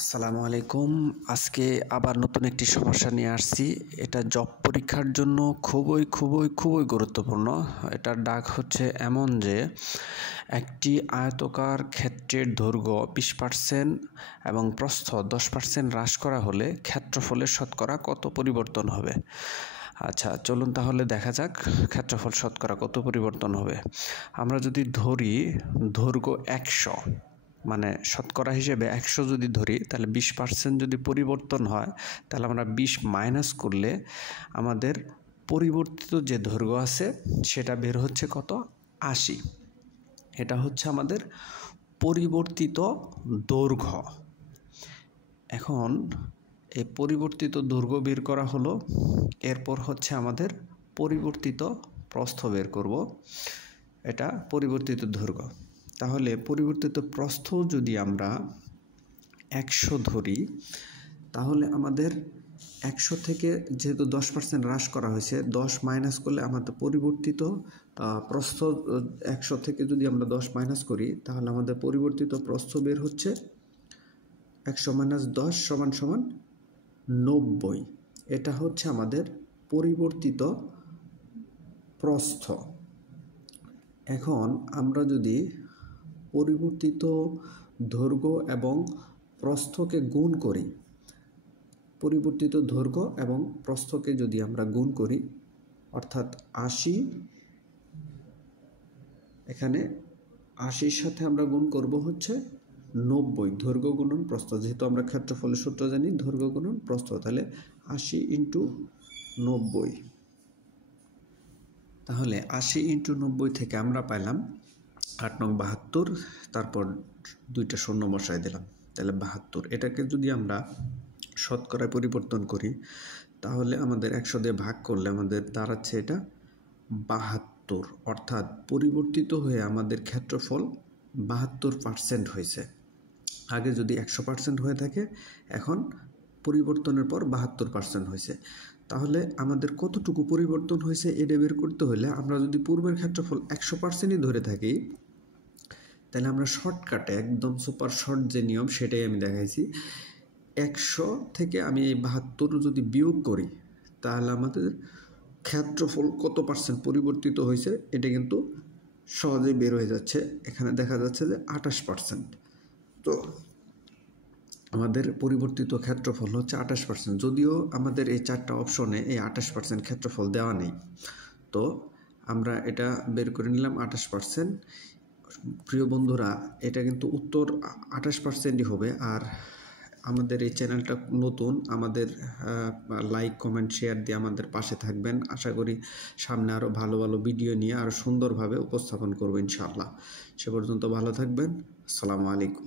আসসালামু আলাইকুম। আজকে আবার নতুন একটি সমস্যা নিয়ে আসছি। এটা জব পরীক্ষার জন্য খুবই গুরুত্বপূর্ণ। এটার ডাক হচ্ছে এমন যে একটি আয়তকার ক্ষেত্রের দৈর্ঘ্য 20% এবং প্রস্থ 10% হ্রাস করা হলে ক্ষেত্রফলের শতকরা কত পরিবর্তন হবে। আচ্ছা, চলুন তাহলে দেখা যাক ক্ষেত্রফল শতকরা কত পরিবর্তন হবে। আমরা যদি ধরি দৈর্ঘ্য 100, মানে শতকরা হিসেবে 100 যদি ধরি, তাহলে 20% যদি পরিবর্তন হয়, তাহলে আমরা 20 মাইনাস করলে আমাদের পরিবর্তিত যে দৈর্ঘ্য আছে সেটা বের হচ্ছে কত? 80। এটা হচ্ছে আমাদের পরিবর্তিত দৈর্ঘ্য। এখন এই পরিবর্তিত দৈর্ঘ্য বের করা হলো, এরপর হচ্ছে আমাদের পরিবর্তিত প্রস্থ বের করব। এটা পরিবর্তিত দৈর্ঘ্য। তাহলে পরিবর্তিত প্রস্থ যদি আমরা 100 ধরি, তাহলে আমাদের 100 থেকে যেহেতু 10% হ্রাস করা হয়েছে, 10 মাইনাস করলে আমাদের পরিবর্তিত প্রস্থ 100 থেকে যদি আমরা 10 মাইনাস করি, তাহলে আমাদের পরিবর্তিত প্রস্থ বের হচ্ছে 100 মাইনাস 10 সমান সমান 90। এটা হচ্ছে আমাদের পরিবর্তিত প্রস্থ। এখন আমরা যদি পরিবর্তিত দৈর্ঘ্য এবং প্রস্থকে গুণ করি, পরিবর্তিত দৈর্ঘ্য এবং প্রস্থকে যদি আমরা গুণ করি, অর্থাৎ 80, এখানে 80-র সাথে আমরা গুণ করব হচ্ছে 90, দৈর্ঘ্য গুণন প্রস্থ। যেহেতু আমরা ক্ষেত্রফলের সূত্র জানি দৈর্ঘ্য গুণন প্রস্থ, তাহলে 80 ইন্টু 90। তাহলে 80 ইন্টু 90 থেকে আমরা পাইলাম 8 নং 72, তারপর 2টা শূন্য বসাই দিলাম, তাহলে 72। এটাকে যদি আমরা শতকরায় পরিবর্তন করি, তাহলে আমাদের 100 দিয়ে ভাগ করলে আমাদের দাঁড়াচ্ছে এটা 72। অর্থাৎ পরিবর্তিত হয়ে আমাদের ক্ষেত্রফল 72% হয়েছে। আগে যদি 100% হয়ে থাকে, এখন পরিবর্তনের পর 72% হয়েছে। তাহলে আমাদের কতটুকু পরিবর্তন হয়েছে এটা বের করতে হলে আমরা যদি পূর্বের ক্ষেত্রফল 100%ই ধরে থাকি, তাহলে আমরা শর্টকাটে একদম সুপার শর্ট যে নিয়ম সেটাই আমি দেখাইছি। 100 থেকে আমি এই 72 যদি বিয়োগ করি, তাহলে আমাদের ক্ষেত্রফল কত পার্সেন্ট পরিবর্তিত হয়েছে এটা কিন্তু সহজেই বের হয়ে যাচ্ছে। এখানে দেখা যাচ্ছে যে 28%। তো আমাদের পরিবর্তিত ক্ষেত্রফল হচ্ছে 28%। যদিও আমাদের এই 4টা অপশনে এই 28% ক্ষেত্রফল দেওয়া নেই, তো আমরা এটা বের করে নিলাম 28%। প্রিয় বন্ধুরা, এটা কিন্তু উত্তর 28%ই হবে। আর আমাদের এই চ্যানেলটা নতুন, আমাদের লাইক কমেন্ট শেয়ার দিয়ে আমাদের পাশে থাকবেন। আশা করি সামনে আরও ভালো ভিডিও নিয়ে আরও সুন্দরভাবে উপস্থাপন করব ইনশাআল্লাহ। সে পর্যন্ত ভালো থাকবেন। আসসালামু আলাইকুম।